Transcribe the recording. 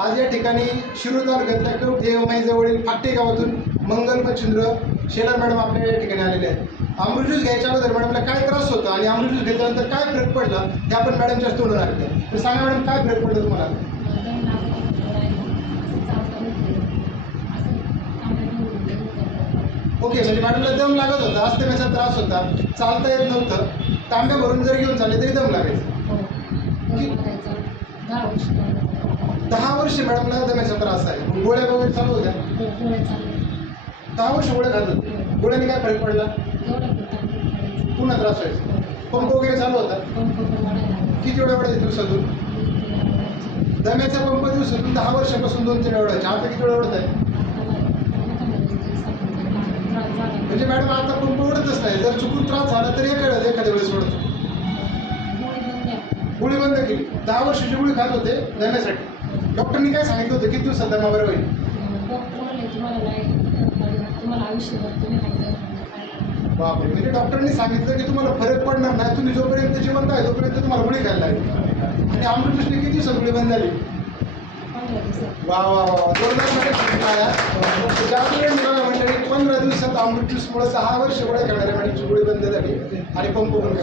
आज या ठिकाणी शिरूर तालुक्यातल्या कवठे जवळील फाटे गावातून मंगल मच्छिंद्र शेलार मॅडम आपल्या या ठिकाणी आलेले आहेत. अमृत ज्यूस घ्यायच्या अगोदर मॅडमला काय त्रास होता आणि अमृत ज्यूस घेतल्यानंतर काय फरक पडला ते आपण मॅडमच्या तोंडून ऐकले. तर सांगा मॅडम, काय फरक पडला तुम्हाला? ओके, म्हणजे मॅडमला दम लागत होता, अस्थमाचा त्रास होता, चालता येत नव्हतं, तांब्या भरून जर घेऊन चालले तरी दम लागायचा. 10 वर्ष मॅडमला दम्याचा त्रास आहे. गोळ्या वगैरे चालू होत्या? 10 वर्ष गोळ्या खात होते. गोळ्याने काय फरक पडला? पुन्हा त्रास व्हायचा. पंप वगैरे चालू होता? किती वेळा वाढायचे दिवसातून? दम्याचा पंप दिवसातून 10 वर्षापासून 2-3 वेळा व्हायचा. आता किती वेळा वाढत आहे? म्हणजे मॅडम आता पंप ओढतच नाही. जर चुकून त्रास झाला तर एखाद्या वेळेस ओढतो. गोळी बंद केली. 10 वर्षाची गोळी खात होते दम्यासाठी. डॉक्टरनी काय सांगितलं होतं किती दिवसात दमा बरं होईल? बापरे, म्हणजे डॉक्टरनी सांगितलं की तुम्हाला फरक पडणार नाही, तुम्ही जोपर्यंत जिवंत आहे तोपर्यंत तुम्हाला गोळी खायला लागेल. आणि अमृत ज्यूसने किती दिवसात गोळी बंद झाली? वा वा वा, जोरदार मंडळी. 15 दिवसात अमृत ज्यूसमुळे 10 वर्ष गोळ्या खाणाऱ्या मॅडमची गोळी बंद झाली आणि पंप बंद.